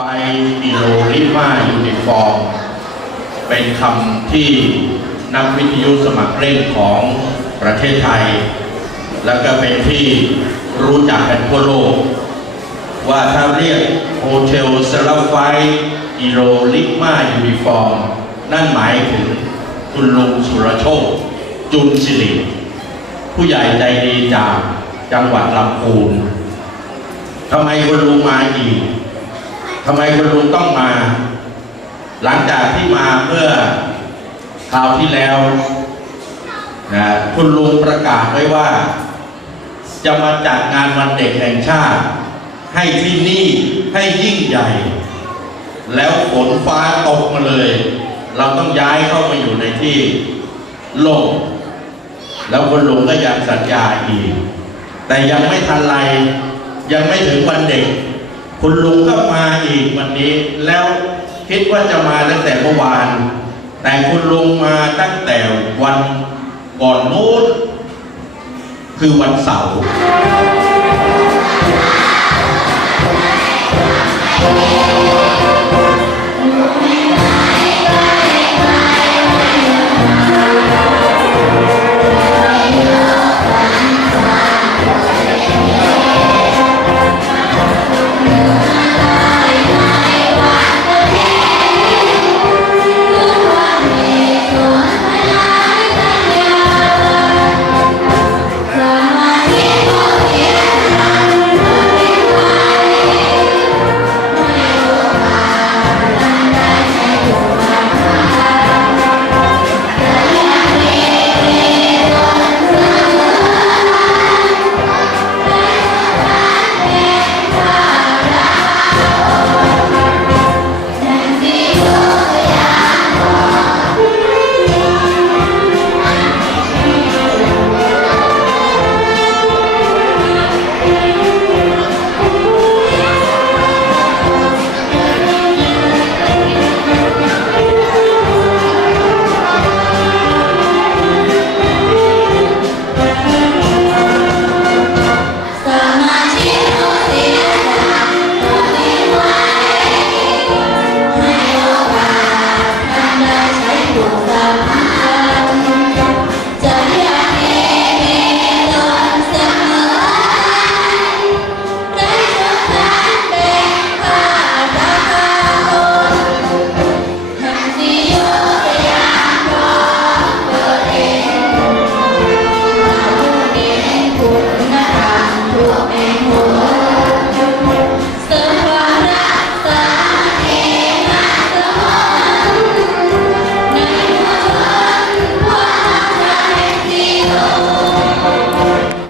ไฟอิโรลิมายูนิฟอร์ม เป็นคำที่นักวิทยุสมัครเล่นของประเทศไทย แล้วก็เป็นที่รู้จักกันทั่วโลก ว่าถ้าเรียกโฮเทลเซลไฟอิโรลิมายูนิฟอร์ม นั่นหมายถึงคุณลุงสุรโชค จุนสิริผู้ใหญ่ใจดีจากจังหวัดลำพูนทำไมคุณลุงมาอีก ทำไมคุณลุงต้องมา หลังจากที่มาเมื่อคราวที่แล้วนะคุณลุงประกาศไว้ว่า จะมาจัดงานวันเด็กแห่งชาติ ให้ที่นี่ให้ยิ่งใหญ่ แล้วฝนฟ้าตกมาเลย เราต้องย้ายเข้ามาอยู่ในที่โล่งแล้วคุณลุงก็ยังสัญญาอีก แต่ยังไม่ทันไรยังไม่ถึงวันเด็ก คุณลุงก็มาอีกวันนี้ แล้วคิดว่าจะมาตั้งแต่เมื่อวาน แต่คุณลุงมาตั้งแต่วันก่อนโน้นคือวันเสาร์